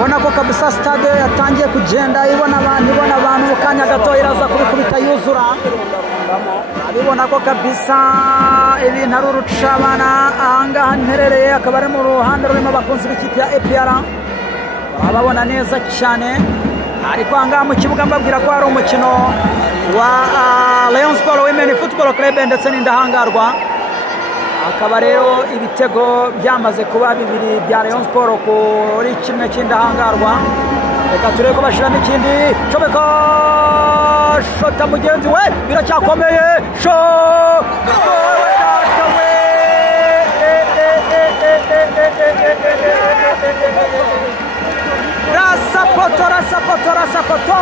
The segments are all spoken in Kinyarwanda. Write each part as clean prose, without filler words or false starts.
ubona ko kabisa stade yatangiye kugenda ibona abantu kanya gato iraza kubikubita yuzura abibona ko kabisa ibintu ari urucabana ahangaha nterereye akaba ari mu ruhande rurimo abakunzi b'ikipe ya APR babona neza cyane ariko ahangaha mu kibuga mbabwira ko hari umukino wa Rayon Sport Women Football Club ndetse n'indahangarwa akaba rero ibitego byamaze kuba bibiri bya Rayon Sport kuri kimwe cy'indahangarwa reka turebe ko bashiramo ikindi Chomeka shota mugenzi we biracyakomeye Rasapoto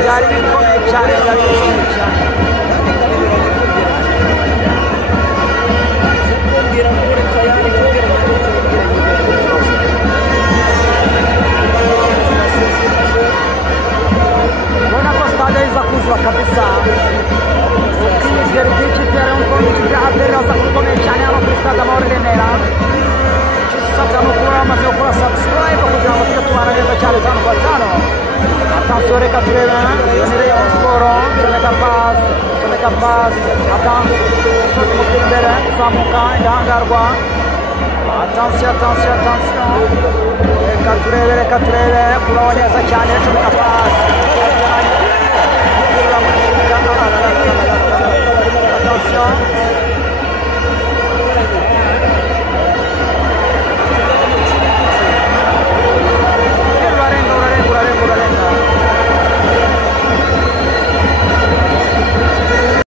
byari bikomeye cyane ubona ko stade iza kuzura kabisa ubwizere bw'ikipe ya Rayon Sport n'ikipe ya APR iraza kubikomeye cyane hano kuri stade Amahoro i Remera usabwa no kuba wamaze gukora subscribe kugira ngo tujye tubana neza cyane cyane kwa cyano attention reka turebe iyo ni Rayon Sport Chomeka pass attention shot umupira imbere uzamuka indahangarwa attention reka turebe kubaho neza cyane Chomeka pass